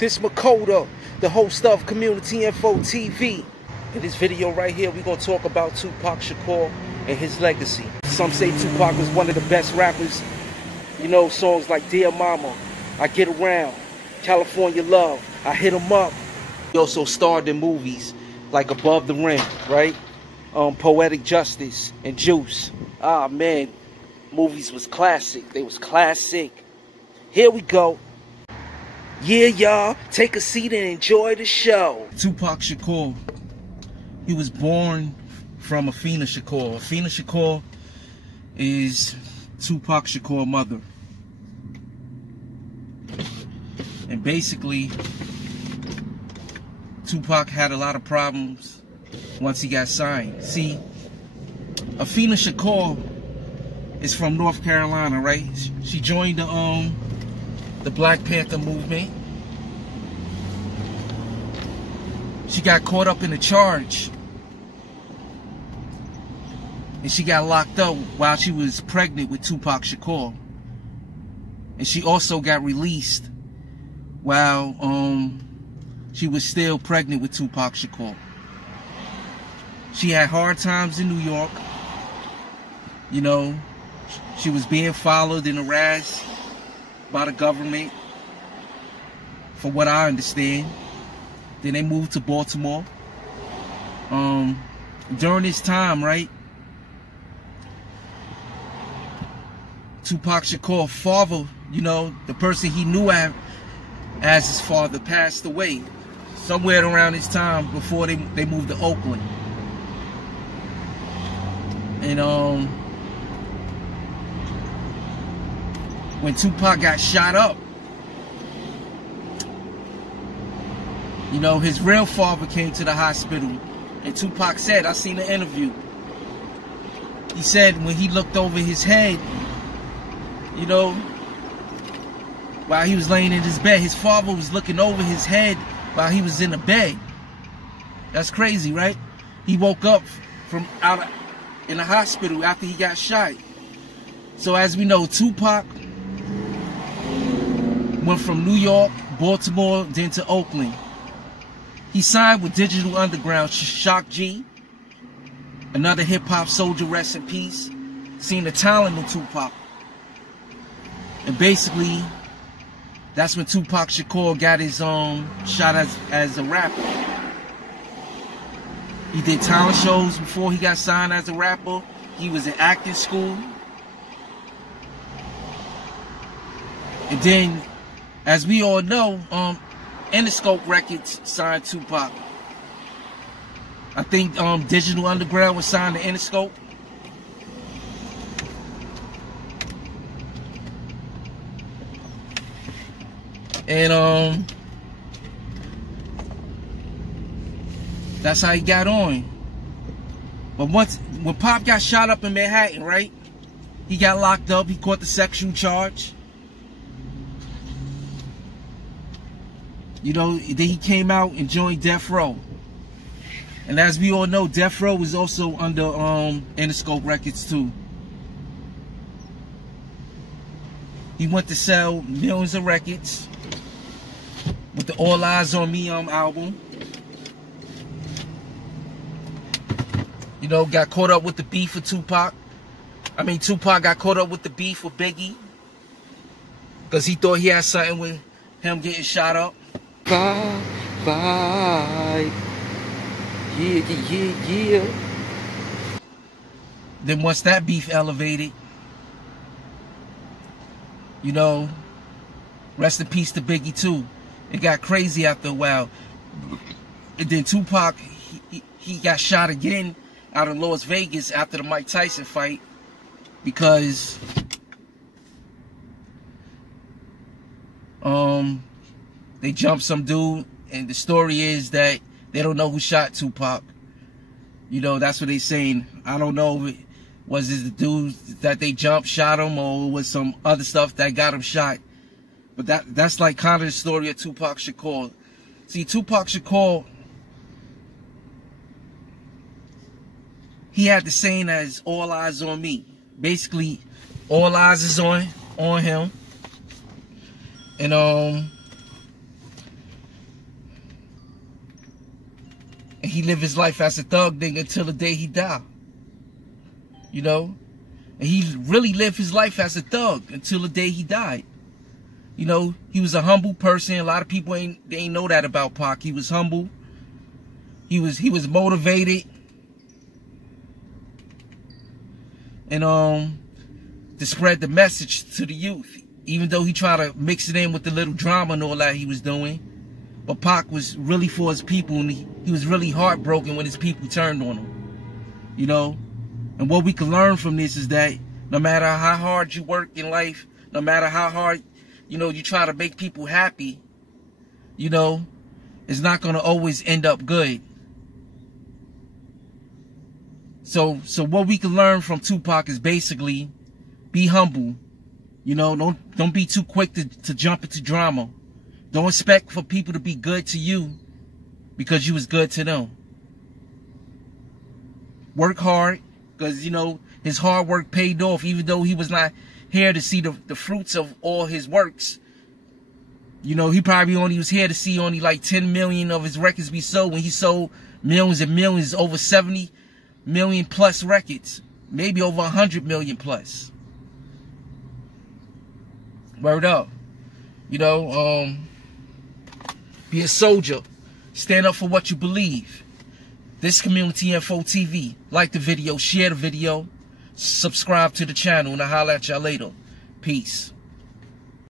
This Makoto, the host of Community Info TV. In this video right here, we're going to talk about Tupac Shakur and his legacy. Some say Tupac was one of the best rappers. You know, songs like Dear Mama, I Get Around, California Love, I Hit 'Em Up. He also starred in movies like Above the Rim, right? Poetic Justice and Juice. Ah, man, movies was classic. They was classic. Here we go. Yeah, y'all, take a seat and enjoy the show. Tupac Shakur, he was born from Afina Shakur. Afina Shakur is Tupac Shakur's mother. And basically, Tupac had a lot of problems once he got signed. See, Afina Shakur is from North Carolina, right? She joined the Black Panther movement. She got caught up in a charge. And she got locked up while she was pregnant with Tupac Shakur. And she also got released while she was still pregnant with Tupac Shakur. She had hard times in New York. You know, she was being followed and harassed by the government, for what I understand. Then they moved to Baltimore. During this time, right, Tupac Shakur's father, you know, the person he knew as his father, passed away somewhere around this time before they moved to Oakland. And when Tupac got shot up, you know, his real father came to the hospital, and Tupac said, I seen the interview, he said when he looked over his head, you know, while he was laying in his bed, his father was looking over his head while he was in the bed. That's crazy, right? He woke up from out in the hospital after he got shot. So as we know, Tupac went from New York, Baltimore, then to Oakland. He signed with Digital Underground, Shock G, another hip-hop soldier, rest in peace. Seen the talent in Tupac. And basically, that's when Tupac Shakur got his shot as a rapper. He did talent shows before he got signed as a rapper. He was in acting school. And then, as we all know, Interscope Records signed Tupac. I think Digital Underground was signed to Interscope. And that's how he got on. But when Pop got shot up in Manhattan, right? He got locked up. He caught the sexual charge. You know, then he came out and joined Death Row. And as we all know, Death Row was also under Interscope Records too. He went to sell millions of records with the All Eyes on Me album. You know, got caught up with the beef with Tupac. I mean, Tupac got caught up with the beef with Biggie, because he thought he had something with him getting shot up. Bye. Yeah. Then once that beef elevated, you know, rest in peace to Biggie too. It got crazy after a while. And then Tupac, he got shot again out in Las Vegas after the Mike Tyson fight, because they jumped some dude, and the story is that they don't know who shot Tupac. You know, that's what they saying. I don't know if it was the dude that they jumped, shot him, or it was some other stuff that got him shot. But that's like kind of the story of Tupac Shakur. See, Tupac Shakur, he had the saying as all eyes on me. Basically, all eyes is on him. And And he lived his life as a thug nigga until the day he died. You know? And he really lived his life as a thug until the day he died. You know, he was a humble person. A lot of people ain't know that about Pac. He was humble. He was motivated. And to spread the message to the youth. Even though he tried to mix it in with the little drama and all that he was doing. But Pac was really for his people, and he was really heartbroken when his people turned on him. You know? And what we can learn from this is that no matter how hard you work in life, no matter how hard, you know, you try to make people happy, you know, it's not going to always end up good. So what we can learn from Tupac is basically be humble. You know, don't be too quick to jump into drama. Don't expect for people to be good to you because you was good to them. Work hard, because, you know, his hard work paid off, even though he was not here to see the fruits of all his works. You know, he probably only was here to see only like 10 million of his records be sold when he sold millions and millions, over 70 million plus records, maybe over 100 million plus. Word up. You know, be a soldier. Stand up for what you believe. This Community Info TV. Like the video, share the video, subscribe to the channel, and I'll holler at y'all later. Peace.